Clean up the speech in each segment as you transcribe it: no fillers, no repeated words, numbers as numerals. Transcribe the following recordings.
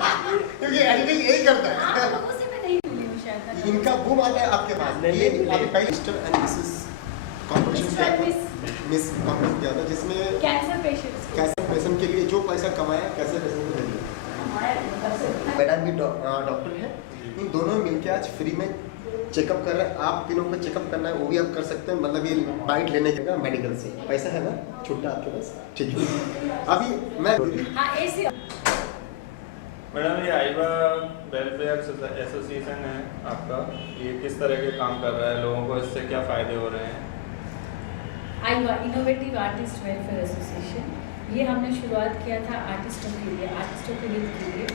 क्योंकि एडिटिंग यही करता है। आप लोगों से मैं नहीं मिली हूँ शायद। इनका बूम आता है आपके पास। ये आप पहले मिस्टर एंड मिसेस कॉम्पिटिशन किया था, मिस कॉम्पिटिशन किया था जिसमें कैंसर पेशेंट्स कैंसर पेशेंट के लिए जो पैसा कमाया कैंसर पेशेंट को दे दिया। मैडम भी डॉक्टर है, इन दोनों मिलकर आज फ्री में चेकअप कर रहे हैं। आप तीनों को चेकअप करना है वो भी आप कर सकते हैं, मतलब ये बाइट लेने का मेडिकल से पैसा है ना छुट्टा आपके पास, ठीक है। अभी मैं हाँ ऐसे मैडम ये आईवा वेलफेयर एसोसिएशन है आपका, ये किस तरह के काम कर रहा है, लोगों को इससे क्या फ़ायदे हो रहे हैं? आईवा इनोवेटिव आर्टिस्ट वेलफेयर एसोसिएशन, ये हमने शुरुआत किया था आर्टिस्टों के लिए, आर्टिस्टों के हित के लिए।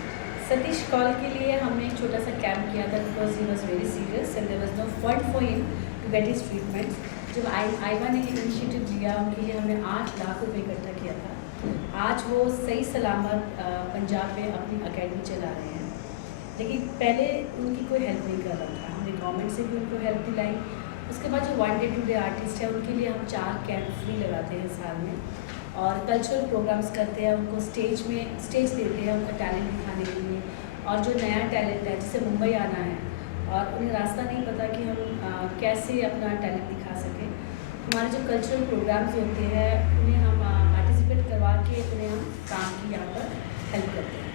सतीश कौल के लिए हमने एक छोटा सा कैंप किया था because he was very serious and there was no fund for him to get his treatment. जब आईवा ने इनिशिएटिव लिया उनके लिए हमने 8 लाख रुपए इकट्ठा किया था। आज वो सही सलामत पंजाब में अपनी अकेडमी चला रहे हैं, लेकिन पहले उनकी कोई हेल्प नहीं कर रहा था। हमने गवर्नमेंट से भी उनको हेल्प दिलाई। उसके बाद जो 1 डे 2 डे आर्टिस्ट है उनके लिए हम 4 कैंप फ्री लगाते हैं साल में, और कल्चरल प्रोग्राम्स करते हैं, उनको स्टेज देते हैं उनका टैलेंट दिखाने के लिए। और जो नया टैलेंट है जिसे मुंबई आना है और उन्हें रास्ता नहीं पता कि हम कैसे अपना टैलेंट दिखा सकें, हमारे जो कल्चरल प्रोग्राम्स होते हैं उन्हें हम पार्टिसिपेट करवा के उन्हें हम काम की यहाँ पर हेल्प करते हैं।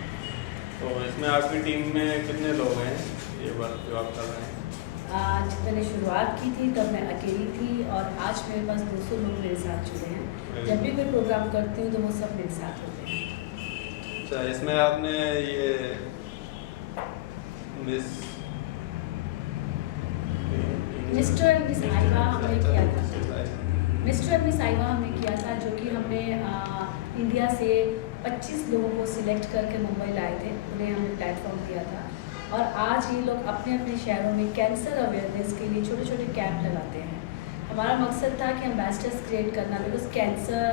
तो इसमें आपकी टीम में कितने लोग हैं ये वर्क जो आप कर रहे हैं? जब मैंने शुरुआत की थी तब मैं अकेली थी और आज मेरे पास 200 लोग मेरे साथ जुड़े हैं। जब भी कोई प्रोग्राम करती हूँ तो वो सब मेरे साथ होते हैं। अच्छा, इसमें आपने ये मिस्टर एंड मिस आईवा हमने किया था। मिस्टर एंड मिस आईवा हमने किया था जो कि हमने इंडिया से 25 लोगों को सिलेक्ट करके मुंबई लाए थे, उन्हें हमने प्लेटफॉर्म दिया था। और आज ये लोग अपने अपने शहरों में कैंसर अवेयरनेस के लिए छोटे छोटे कैंप लगाते हैं। हमारा मकसद था कि एम्बेसडर्स क्रिएट करना, बिकॉज कैंसर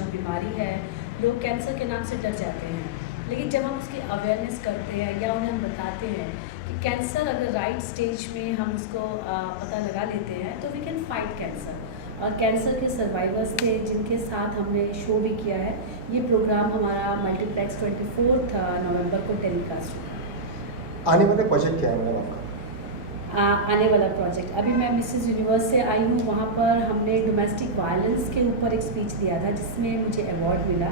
जो बीमारी है लोग कैंसर के नाम से डर जाते हैं, लेकिन जब हम उसकी अवेयरनेस करते हैं या उन्हें हम बताते हैं कि कैंसर अगर राइट स्टेज में हम उसको पता लगा लेते हैं तो वी कैन फाइट कैंसर। और कैंसर के सर्वाइवर्स थे जिनके साथ हमने शो भी किया है। ये प्रोग्राम हमारा मल्टीप्लेक्स 24 नवंबर को टेलीकास्ट हुआ। आने वाला प्रोजेक्ट क्या है मैडम आपका? आने वाला प्रोजेक्ट, अभी मैं मिसेस यूनिवर्स से आई हूँ, वहाँ पर हमने डोमेस्टिक वायलेंस के ऊपर एक स्पीच दिया था जिसमें मुझे अवार्ड मिला।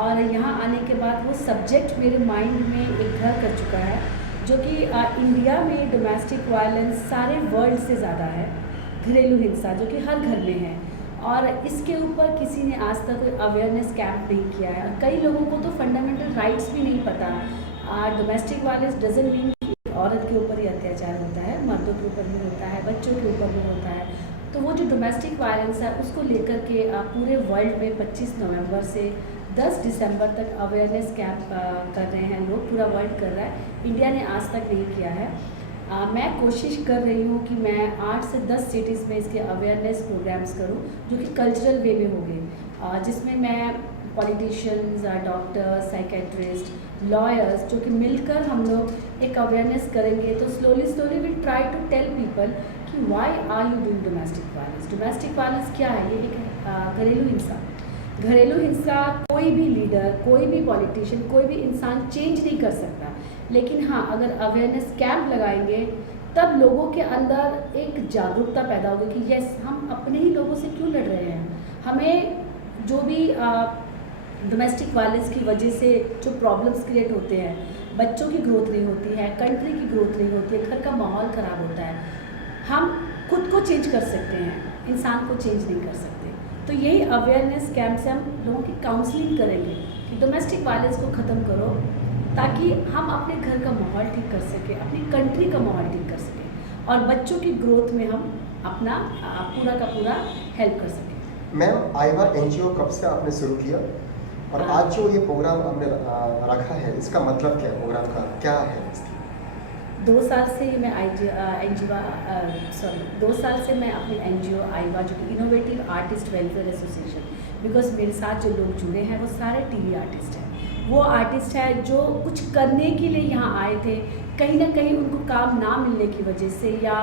और यहाँ आने के बाद वो सब्जेक्ट मेरे माइंड में एक घर कर चुका है, जो कि इंडिया में डोमेस्टिक वायलेंस सारे वर्ल्ड से ज़्यादा है, घरेलू हिंसा जो कि हर घर में है, और इसके ऊपर किसी ने आज तक कोई अवेयरनेस कैंप नहीं किया है। कई लोगों को तो फंडामेंटल राइट्स भी नहीं पता। डोमेस्टिक वायलेंस डजंट मीन कि औरत के ऊपर ही अत्याचार होता है, मर्दों के ऊपर भी होता है, बच्चों के ऊपर भी होता है। तो वो जो डोमेस्टिक वायलेंस है उसको लेकर के पूरे वर्ल्ड में 25 नवंबर से 10 दिसंबर तक अवेयरनेस कैंप कर रहे हैं लोग, पूरा वर्ल्ड कर रहा है, इंडिया ने आज तक नहीं किया है। मैं कोशिश कर रही हूँ कि मैं 8 से 10 सिटीज़ में इसके अवेयरनेस प्रोग्राम्स करूँ जो कि कल्चरल वे में होंगे, जिसमें मैं पॉलिटिशियंस, डॉक्टर्स, साइकेट्रिस्ट, लॉयर्स जो कि मिलकर हम लोग एक अवेयरनेस करेंगे। तो slowly we try to tell people कि why are you doing domestic violence. Domestic violence क्या है? ये एक घरेलू हिंसा। घरेलू हिंसा कोई भी लीडर, कोई भी पॉलिटिशियन, कोई भी इंसान चेंज नहीं कर सकता, लेकिन हाँ अगर अवेयरनेस कैंप लगाएंगे तब लोगों के अंदर एक जागरूकता पैदा होगी कि यस हम अपने ही लोगों से क्यों लड़ रहे हैं। हमें जो भी डोमेस्टिक वायलेंस की वजह से जो प्रॉब्लम्स क्रिएट होते हैं, बच्चों की ग्रोथ नहीं होती है, कंट्री की ग्रोथ नहीं होती है, घर का माहौल ख़राब होता है, हम खुद को चेंज कर सकते हैं, इंसान को चेंज नहीं कर सकते। तो यही अवेयरनेस कैंप से हम लोगों की काउंसलिंग करेंगे कि डोमेस्टिक वायलेंस को ख़त्म करो, ताकि हम अपने घर का माहौल ठीक कर सकें, अपनी कंट्री का माहौल ठीक कर सकें और बच्चों की ग्रोथ में हम अपना पूरा का पूरा हेल्प कर सकें। मैम आईवा NGO कब से आपने शुरू किया और आज जो ये प्रोग्राम हमने रखा है इसका मतलब क्या है, प्रोग्राम का क्या है? 2 साल से मैं 2 साल से मैं अपनी NGO आईवा जो कि innovative artist welfare association, because मेरे साथ जो लोग जुड़े हैं वो सारे टीवी आर्टिस्ट हैं। वो आर्टिस्ट है जो कुछ करने के लिए यहाँ आए थे, कहीं ना कहीं उनको काम ना मिलने की वजह से, या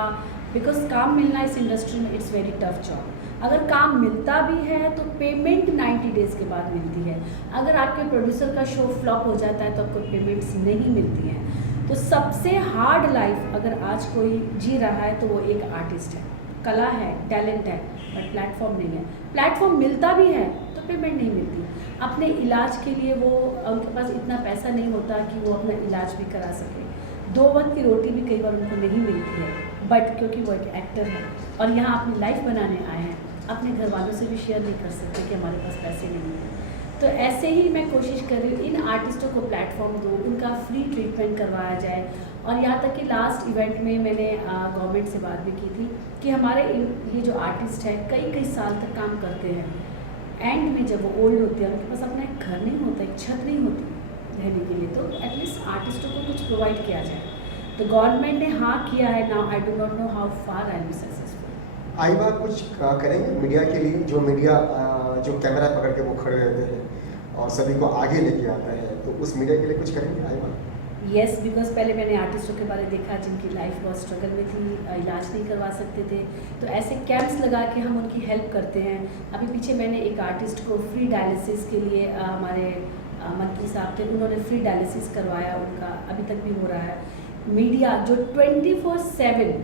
बिकॉज काम मिलना इस इंडस्ट्री में इट्स वेरी टफ जॉब। अगर काम मिलता भी है तो पेमेंट 90 डेज़ के बाद मिलती है। अगर आपके प्रोड्यूसर का शो फ्लॉप हो जाता है तो आपको पेमेंट्स नहीं मिलती हैं। तो सबसे हार्ड लाइफ अगर आज कोई जी रहा है तो वो एक आर्टिस्ट है, कला है, टैलेंट है, बट प्लेटफॉर्म नहीं है। प्लेटफॉर्म मिलता भी है तो पेमेंट नहीं मिलती। अपने इलाज के लिए वो उनके पास इतना पैसा नहीं होता कि वो अपना इलाज भी करा सके। 2 वक्त की रोटी भी कई बार उनको नहीं मिलती है, बट क्योंकि वो एक एक्टर है और यहाँ अपनी लाइफ बनाने आए हैं, अपने घर वालों से भी शेयर नहीं कर सकते कि हमारे पास पैसे नहीं हैं। तो ऐसे ही मैं कोशिश कर रही हूँ इन आर्टिस्टों को प्लेटफॉर्म दो, उनका फ्री ट्रीटमेंट करवाया जाए। और यहाँ तक कि लास्ट इवेंट में मैंने गवर्नमेंट से बात भी की थी कि हमारे ये जो आर्टिस्ट है कई साल तक काम करते हैं, एंड में जब वो ओल्ड होते हैं उनके पास अपना एक घर नहीं होता, एक छत नहीं होती रहने के लिए, तो एटलीस्ट आर्टिस्टों को कुछ प्रोवाइड किया जाए। तो गवर्नमेंट ने हाँ किया है। Now I do not know how far I am successful. आइबा कुछ करेंगे मीडिया के लिए? जो मीडिया जो कैमरा पकड़ के वो खड़े रहते हैं और सभी को आगे लेके आता है, तो उस मीडिया के लिए कुछ करेंगे आइबा? येस, बिकॉज पहले मैंने आर्टिस्टों के बारे में देखा जिनकी लाइफ बहुत स्ट्रगल में थी, इलाज नहीं करवा सकते थे, तो ऐसे कैंप्स लगा के हम उनकी हेल्प करते हैं। अभी पीछे मैंने एक आर्टिस्ट को फ्री डायलिसिस के लिए हमारे मंत्री साहब थे, उन्होंने फ्री डायलिसिस करवाया, उनका अभी तक भी हो रहा है। मीडिया जो 24/7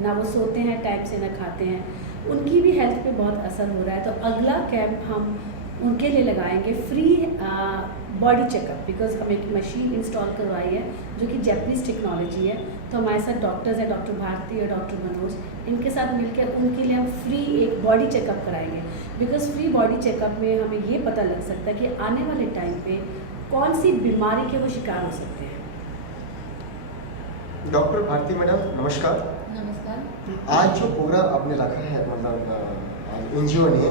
ना वो सोते हैं टाइम से, ना खाते हैं, उनकी भी हेल्थ पे बहुत असर हो रहा है। तो अगला कैंप हम उनके लिए लगाएंगे, फ्री बॉडी चेकअप, बिकॉज हम एक मशीन इंस्टॉल करवाई है जो कि जैपनीज़ टेक्नोलॉजी है। तो हमारे साथ डॉक्टर्स हैं, डॉक्टर भारती और डॉक्टर मनोज, इनके साथ मिलकर उनके लिए हम फ्री एक बॉडी चेकअप कराएंगे। बिकॉज फ्री बॉडी चेकअप में हमें ये पता लग सकता है कि आने वाले टाइम पे कौन सी बीमारी के वो शिकार हो सकते हैं। डॉक्टर भारती मैडम नमस्कार। नमस्कार। आज जो प्रोग्राम आपने रखा है, मतलब एनजीओ ने,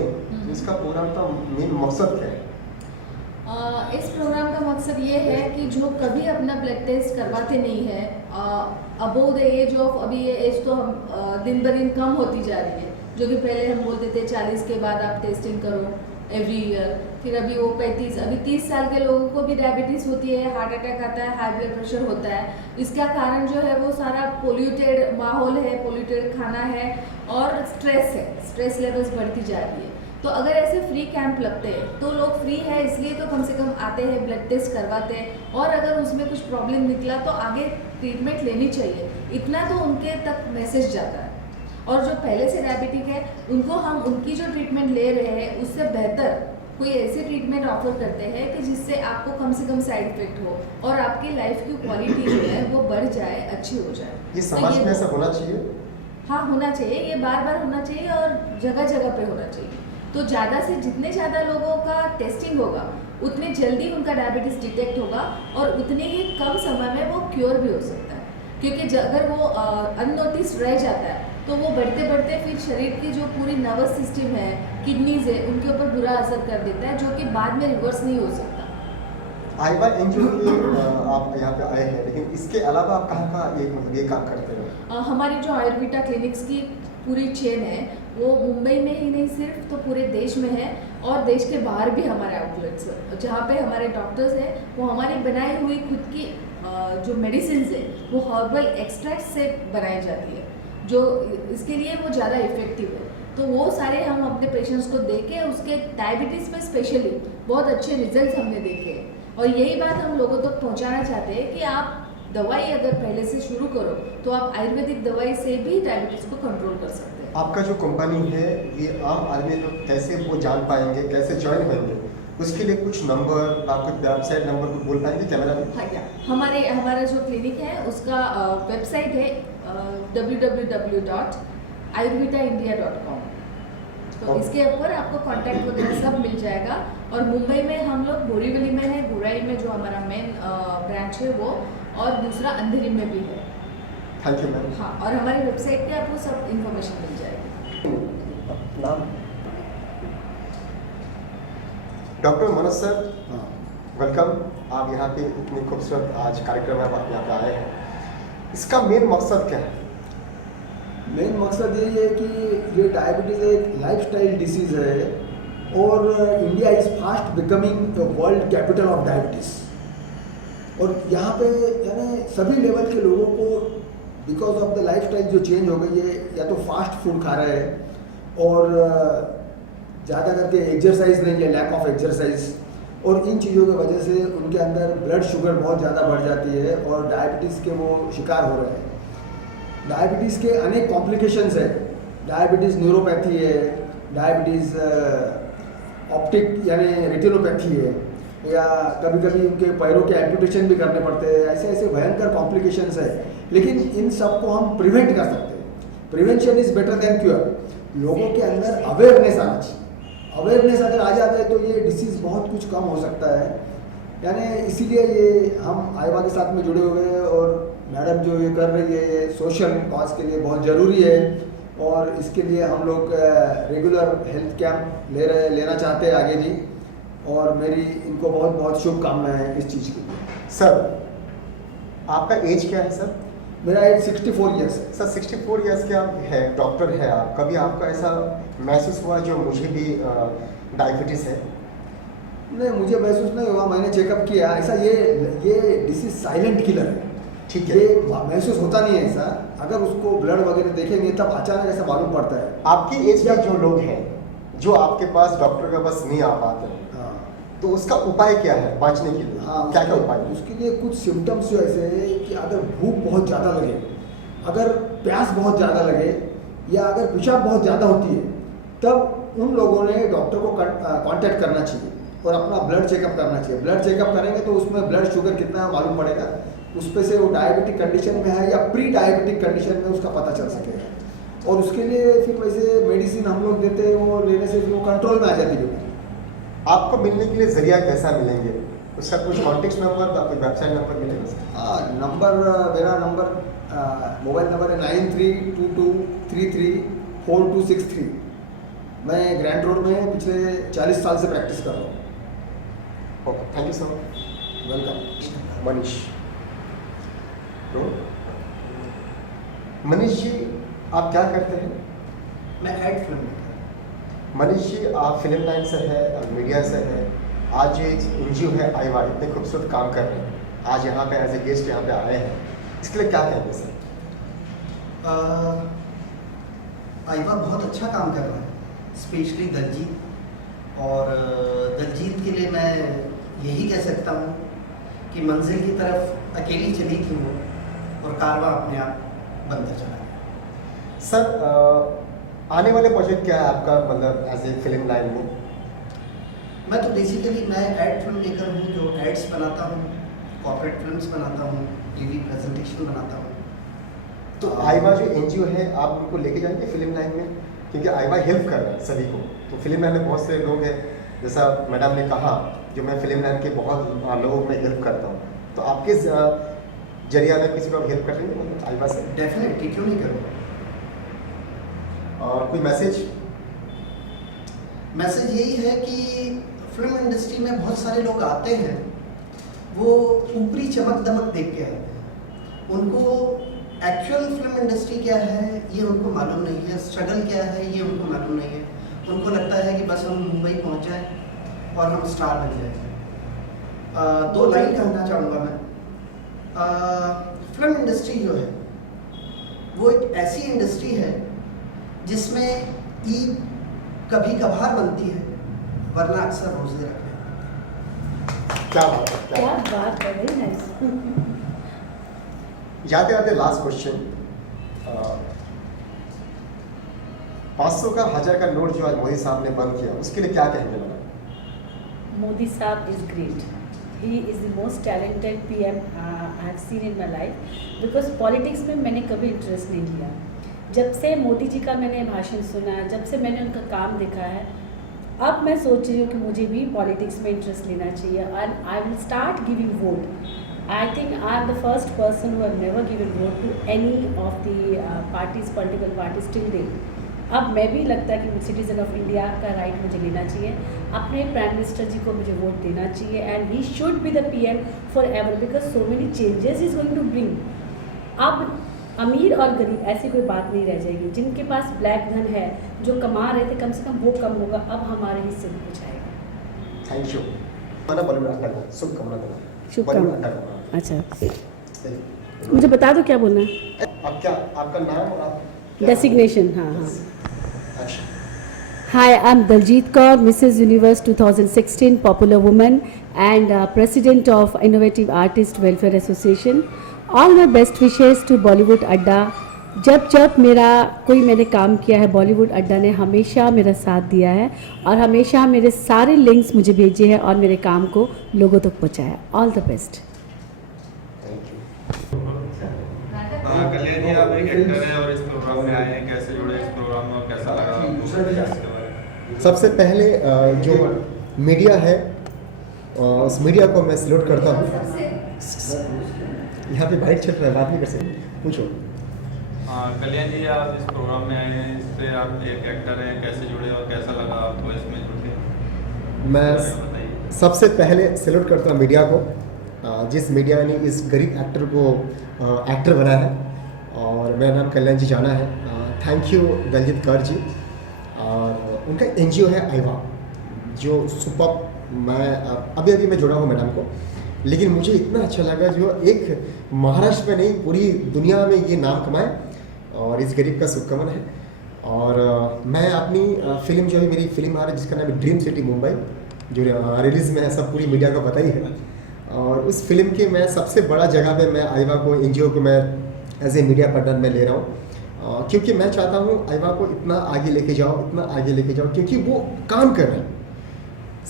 इसका प्रोग्राम का मेन मकसद क्या है? इस प्रोग्राम का मकसद ये है कि जो कभी अपना ब्लड टेस्ट करवाते नहीं है, अबोव द एज ऑफ, अभी ये एज तो हम दिन ब दिन कम होती जा रही है, जो कि पहले हम बोलते थे 40 के बाद आप टेस्टिंग करो एवरी ईयर, फिर अभी वो 35, अभी 30 साल के लोगों को भी डायबिटीज़ होती है, हार्ट अटैक आता है, हाई ब्लड प्रेशर होता है। इसका कारण जो है वो सारा पोल्यूटेड माहौल है, पोल्यूटेड खाना है और स्ट्रेस है, स्ट्रेस लेवल्स बढ़ती जा रही है। तो अगर ऐसे फ्री कैंप लगते हैं तो लोग फ्री है इसलिए तो कम से कम आते हैं, ब्लड टेस्ट करवाते हैं, और अगर उसमें कुछ प्रॉब्लम निकला तो आगे ट्रीटमेंट लेनी चाहिए, इतना तो उनके तक मैसेज जाता है। और जो पहले से डायबिटिक है उनको हम उनकी जो ट्रीटमेंट ले रहे हैं उससे बेहतर कोई ऐसे ट्रीटमेंट ऑफर करते हैं कि जिससे आपको कम से कम साइड इफेक्ट हो और आपकी लाइफ की क्वालिटी जो है वो बढ़ जाए, अच्छी हो जाए। ये समाज में ऐसा होना चाहिए? हाँ, होना चाहिए, ये बार बार होना चाहिए और जगह जगह पे होना चाहिए। तो ज़्यादा से जितने ज़्यादा लोगों का टेस्टिंग होगा उतने जल्दी उनका डायबिटीज़ डिटेक्ट होगा और उतने ही कम समय में वो क्योर भी हो सकता है। क्योंकि अगर वो अननोटिस रह जाता है तो वो बढ़ते बढ़ते फिर शरीर की जो पूरी नर्वस सिस्टम है, किडनीज है, उनके ऊपर बुरा असर कर देता है, जो कि बाद में रिवर्स नहीं हो सकता। आइबा एनजीओ के आप यहाँ पे आए हैं, लेकिन इसके अलावा आप कहाँ मतलब ये काम करते हो? हमारी जो आयुर्वेदा क्लिनिक्स की पूरी चेन है वो मुंबई में ही नहीं सिर्फ तो पूरे देश में है, और देश के बाहर भी हमारे आउटलेट्स, जहाँ पे हमारे डॉक्टर्स हैं वो हमारी बनाई हुई खुद की जो मेडिसिन है वो हर्बल एक्सट्रैक्ट से बनाई जाती है, जो इसके लिए वो ज़्यादा इफेक्टिव है। तो वो सारे हम अपने पेशेंट्स को देके उसके डायबिटीज़ में स्पेशली बहुत अच्छे रिजल्ट हमने देखे हैं, और यही बात हम लोगों तक पहुँचाना चाहते हैं कि आप दवाई अगर पहले से शुरू करो तो आप आयुर्वेदिक दवाई से भी डायबिटीज़ को कंट्रोल कर सकते हैं। आपका जो कंपनी है ये आम आदमी लोग कैसे वो जान पाएंगे, कैसे ज्वाइन होंगे, उसके लिए कुछ नंबर, आपके वेबसाइट नंबर को बोल पाएंगे कैमरा में? हाँ, क्या हमारा जो क्लिनिक है उसका वेबसाइट है www.ayurvedaindia.com। तो इसके ऊपर आपको कांटेक्ट वगैरह सब मिल जाएगा। और मुंबई में हम लोग बोरीवली में है, गुराई में जो हमारा मेन ब्रांच है वो, और दूसरा अंधेरी में भी है। Thank you ma'am. हाँ, और हमारी वेबसाइट पे आपको सब इंफॉर्मेशन मिल जाएगी। नाम? Doctor Manoj sir, welcome. आप यहाँ पे इतनी खूबसूरत आज कार्यक्रम में आप यहाँ पे आए हैं, इसका मेन मकसद क्या है? मेन मकसद यही है कि ये डायबिटीज़ एक लाइफस्टाइल डिसीज़ है और India is fast becoming the world capital of diabetes. और यहाँ पे यानी सभी लेवल के लोगों को बिकॉज ऑफ द लाइफस्टाइल जो चेंज हो गई है, या तो फास्ट फूड खा रहे हैं, और ज़्यादा करके एक्सरसाइज नहीं है, लैक ऑफ एक्सरसाइज, और इन चीज़ों की वजह से उनके अंदर ब्लड शुगर बहुत ज़्यादा बढ़ जाती है और डायबिटीज़ के वो शिकार हो रहे हैं। डायबिटीज़ के अनेक कॉम्प्लिकेशंस है, डायबिटीज़ न्यूरोपैथी है, डायबिटीज़ ऑप्टिक यानी रेटिनोपैथी है, या कभी कभी उनके पैरों के एम्पुटेशन भी करने पड़ते हैं। ऐसे ऐसे भयंकर कॉम्प्लिकेशंस है, लेकिन इन सब को हम प्रिवेंट कर सकते हैं। Prevention is better than cure. लोगों के अंदर अवेयरनेस आना चाहिए। अवेयरनेस अगर आ जाए तो ये डिसीज़ बहुत कुछ कम हो सकता है। यानी इसीलिए ये हम आइवा के साथ में जुड़े हुए हैं, और मैडम जो ये कर रही है ये सोशल कॉज के लिए बहुत ज़रूरी है, और इसके लिए हम लोग रेगुलर हेल्थ कैंप लेना चाहते हैं आगे भी, और मेरी इनको बहुत बहुत शुभकामनाएं हैं इस चीज़ के लिए। सर आपका एज क्या है सर? मेरा एज 64 ईयर्स है। सर 64 ईयर्स के आप है, डॉक्टर है आप, कभी आपका ऐसा महसूस हुआ जो मुझे भी डायबिटीज़ है? नहीं, मुझे महसूस नहीं हुआ, मैंने चेकअप किया। ऐसा ये डिसीज साइलेंट किलर है, ठीक है, ये महसूस होता नहीं है ऐसा। अगर उसको ब्लड वगैरह देखेंगे तब अचानक ऐसा मालूम पड़ता है। आपकी एज के जो लोग हैं जो आपके पास डॉक्टर के पास नहीं आ पाते हैं, हाँ तो उसका उपाय क्या है बचने के लिए? हाँ, क्या क्या उपाय है? उसके लिए कुछ सिम्टम्स जो ऐसे है कि अगर भूख बहुत ज़्यादा लगे, अगर प्यास बहुत ज़्यादा लगे, या अगर पेशाब बहुत ज़्यादा होती है, तब उन लोगों ने डॉक्टर को कांटेक्ट करना चाहिए और अपना ब्लड चेकअप करना चाहिए। ब्लड चेकअप करेंगे तो उसमें ब्लड शुगर कितना मालूम पड़ेगा, उस पर से वो डायबिटिक कंडीशन में है या प्री डायबिटिक कंडीशन में उसका पता चल सकेगा। और उसके लिए फिर वैसे मेडिसिन हम लोग देते हैं, वो लेने से फिर वो कंट्रोल में आ जाती है। आपको मिलने के लिए जरिया कैसा मिलेंगे? उसका कुछ कॉन्टेक्ट नंबर, कोई वेबसाइट नंबर मिलेगा सर? मेरा नंबर मोबाइल नंबर है 9322334263। मैं ग्रैंड रोड में पिछले 40 साल से प्रैक्टिस कर रहा हूँ। Okay, thank you sir. Welcome. Manish. तो मनीष जी आप क्या करते हैं? मैं ad film maker. Manish ji आप फिल्म लाइन से है और मीडिया से है, आज जो एक NGO है आइवा इतने खूबसूरत काम कर रहे हैं, आज यहाँ पे एज ए गेस्ट यहाँ पे आए हैं, इसके लिए क्या कहेंगे सर? आइवा बहुत अच्छा काम कर रहा है, स्पेशली दलजीत। और दलजीत के लिए मैं यही कह सकता हूँ कि मंजिल की तरफ अकेली चली थी वो, और कारवां अपने आप बनता चला गया। सर आने वाले प्रोजेक्ट क्या है आपका, मतलब एज ए फिल्म लाइन में? मैं तो बेसिकली मैं एड फिल्म मेकर हूँ, जो एड्स बनाता हूँ, कॉर्पोरेट फिल्म्स बनाता हूँ, टीवी प्रेजेंटेशन बनाता हूँ। तो आइवा जो NGO है आप उनको लेके जाएंगे फिल्म लाइन में? क्योंकि आइवा हेल्प कर रहा है सभी को, तो फिल्म लाइन में बहुत से लोग हैं, जैसा मैडम ने कहा, जो मैं फिल्म लाइन के बहुत लोगों में हेल्प करता हूँ, तो आपके जरिया में किसी को हेल्प कर देंगे मतलब आइवा से? डेफिनेटली, क्यों नहीं करूँगा। और कोई मैसेज यही है कि फिल्म इंडस्ट्री में बहुत सारे लोग आते हैं, वो ऊपरी चमक दमक देख के आते हैं, उनको एक्चुअल फिल्म इंडस्ट्री क्या है ये उनको मालूम नहीं है, स्ट्रगल क्या है ये उनको मालूम नहीं है। उनको लगता है कि बस हम मुंबई पहुंच जाएं और हम स्टार बन जाएं। 2 लाइन कहना चाहूँगा मैं। फिल्म इंडस्ट्री जो है वो एक ऐसी इंडस्ट्री है जिसमें ईद कभी कभार बनती है, वरना अक्सर रोजे रखते हैं। क्या बात है, क्या बात है, वेरी नाइस। याद लास्ट क्वेश्चन, 500 का 1000 का नोट जो आज मोदी साहब ने बंद किया, उसके लिए क्या कहेंगे मैडम? मोदी साहब is great, he is the most talented PM I have seen in my life, because politics में मैंने कभी इंटरेस्ट नहीं लिया। जब से मोदी जी का मैंने भाषण सुना, जब से मैंने उनका काम देखा है, अब मैं सोच रही हूँ कि मुझे भी पॉलिटिक्स में इंटरेस्ट लेना चाहिए, and I will start giving vote. I think I am the first person who have never given vote to any of the parties, political parties till date. अब मैं भी लगता है कि सिटीजन ऑफ इंडिया का right मुझे लेना चाहिए, अपने प्राइम मिनिस्टर जी को मुझे वोट देना चाहिए, and he should be the PM for ever, because so many changes is going to bring. अब अमीर और गरीब ऐसी कोई बात नहीं रह जाएगी, जिनके पास ब्लैक धन है, जो कमा रहे थे, कम से कम वो कम होगा, अब हमारे हिस्से में कुछ आएगा। Thank you. शुभकामना देना। शुभकामना। अच्छा, मुझे बता दो क्या बोलना है। अब क्या आपका नाम और आप डेसिग्नेशन? हाँ हाँ। अच्छा। Hi, I'm Daljit Kaur, Mrs. Universe 2016, popular woman and President of Innovative Artist Welfare Association. All my best wishes to Bollywood Adda. जब मैंने काम किया है बॉलीवुड अड्डा ने हमेशा मेरा साथ दिया है और हमेशा मेरे सारे लिंक्स मुझे भेजे हैं और मेरे काम को लोगों तक पहुंचाया। All the best. Kalyan ji, आप एक एक्टर हैं और इस प्रोग्राम में आए हैं, कैसे जुड़े इस प्रोग्राम में और कैसा लगा आपको? सबसे पहले जो मीडिया है उस मीडिया को मैं सैल्यूट करता हूँ। यहाँ पे बाइट चल रहा है, बात नहीं कर सकते, पूछो। कल्याण जी, आप इस प्रोग्राम में आए हैं, इससे आप एक एक्टर हैं, कैसे जुड़े और कैसा लगा आपको इसमें जुड़ के? मैं सबसे पहले सैल्यूट करता हूँ मीडिया को, जिस मीडिया ने इस गरीब एक्टर को एक्टर बनाया है और मेरा नाम कल्याण जी जाना है। Thank you Daljit Kaur ji. और उनका एनजीओ है आइवा, जो सुपर। मैं अभी मैं जुड़ा हूँ मैडम को, लेकिन मुझे इतना अच्छा लगा जो एक महाराष्ट्र में नहीं पूरी दुनिया में ये नाम कमाए और इस गरीब का शुभकामना है। और मैं अपनी फिल्म जो है, मेरी फिल्म आ रही है जिसका नाम है ड्रीम सिटी मुंबई, जो रिलीज़ में है, सब पूरी मीडिया को पता ही है। और उस फिल्म के मैं सबसे बड़ा जगह पे मैं आइवा को, एनजीओ को मैं एज ए मीडिया पार्टनर में ले रहा हूँ, क्योंकि मैं चाहता हूँ आइवा को इतना आगे लेके जाओ, इतना आगे लेके जाओ, क्योंकि वो काम कर रहे हैं,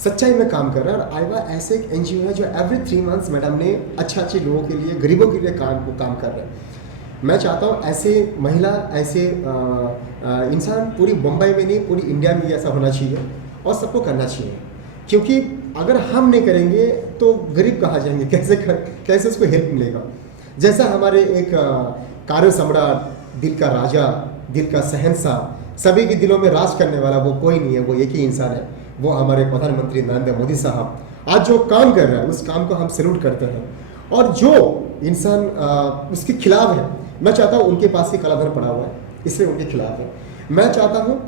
सच्चाई में काम कर रहा है। और आइवा ऐसे एक एनजीओ है जो एवरी 3 मंथ्स मैडम ने अच्छे लोगों के लिए, गरीबों के लिए काम कर रहे हैं। मैं चाहता हूँ ऐसे महिला, ऐसे इंसान पूरी मुंबई में नहीं, पूरी इंडिया में ऐसा होना चाहिए और सबको करना चाहिए। क्योंकि अगर हम नहीं करेंगे तो गरीब कहाँ जाएंगे, कैसे उसको हेल्प मिलेगा। जैसा हमारे एक कार्य सम्राट, दिल का राजा, दिल का शहंशाह, सभी के दिलों में राज करने वाला वो कोई नहीं है, वो एक ही इंसान है, वो हमारे प्रधानमंत्री नरेंद्र मोदी साहब। आज जो काम कर रहा है उस काम को हम सैल्यूट करते हैं। और जो इंसान उसके खिलाफ है, मैं चाहता हूँ, उनके पास ही कालाधन पड़ा हुआ है, इसलिए उनके खिलाफ है। मैं चाहता हूँ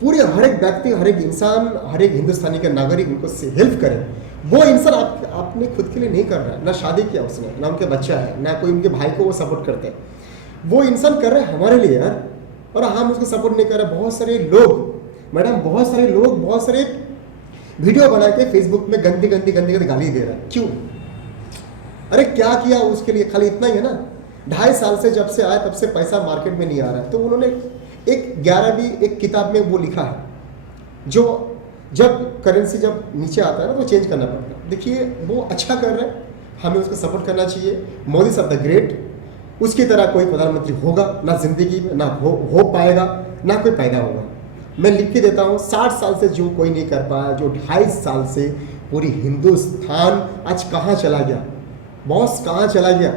पूरे हर एक व्यक्ति, हर एक इंसान, हर एक हिंदुस्तानी का नागरिक उनको हेल्प करे। वो इंसान अपने खुद के लिए नहीं कर रहा है, ना शादी किया उसने, ना उनके बच्चा है, ना कोई उनके भाई को वो सपोर्ट करते हैं। वो इंसान कर रहे हैं हमारे लिए यार, और हम उसको सपोर्ट नहीं कर रहे। बहुत सारे लोग मैडम, बहुत सारे वीडियो बना के फेसबुक में गंदी गाली दे रहा है। क्यों? अरे क्या किया उसके लिए? खाली इतना ही है ना। 2.5 साल से जब से आया तब से पैसा मार्केट में नहीं आ रहा है, तो उन्होंने एक 11वीं एक किताब में वो लिखा है, जो जब करेंसी जब नीचे आता है ना तो चेंज करना पड़ता है। देखिए वो अच्छा कर रहे हैं, हमें उसको सपोर्ट करना चाहिए। मोदी साहब द ग्रेट, उसकी तरह कोई प्रधानमंत्री होगा ना जिंदगी में, ना हो पाएगा, ना कोई पैदा होगा। मैं लिख के देता हूँ, 60 साल से जो कोई नहीं कर पाया, जो 2.5 साल से पूरी हिंदुस्तान आज कहाँ चला गया, बॉस कहाँ चला गया।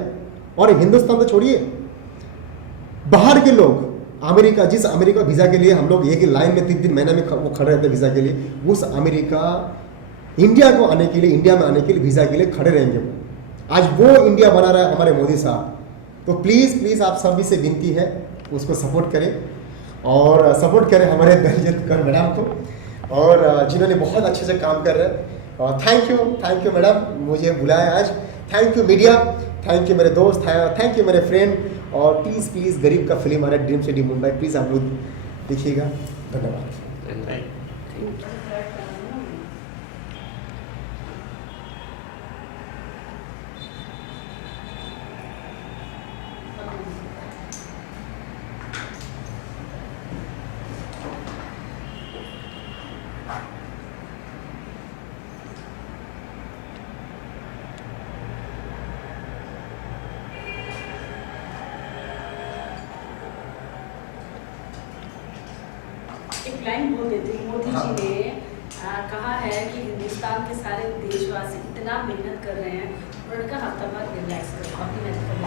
और हिंदुस्तान तो छोड़िए, बाहर के लोग, अमेरिका, जिस अमेरिका वीज़ा के लिए हम लोग एक ही लाइन में 3 महीने में वो खड़े रहते वीज़ा के लिए, उस अमेरिका इंडिया को आने के लिए, इंडिया में आने के लिए वीज़ा के लिए खड़े रहेंगे। आज वो इंडिया बना रहा है हमारे मोदी साहब। तो प्लीज़ आप सभी से विनती है, उसको सपोर्ट करें और सपोर्ट करें हमारे दलजीत कौर मैडम को, और जिन्होंने बहुत अच्छे से काम कर रहे हैं। थैंक यू मैडम, मुझे बुलाया आज। Thank you media, thank you मेरे दोस्त, थैंक यू मेरे फ्रेंड। और प्लीज़ गरीब का फिल्म आ रहा है ड्रीम सिटी मुंबई, प्लीज़ आप लोग देखिएगा। धन्यवाद। एक लाइन बोल देती हूँ। मोदी जी ने कहा है कि हिंदुस्तान के सारे देशवासी इतना मेहनत कर रहे हैं, उन्होंने कहा हफ्ता भर रिलैक्स करो, अपनी मेहनत करो।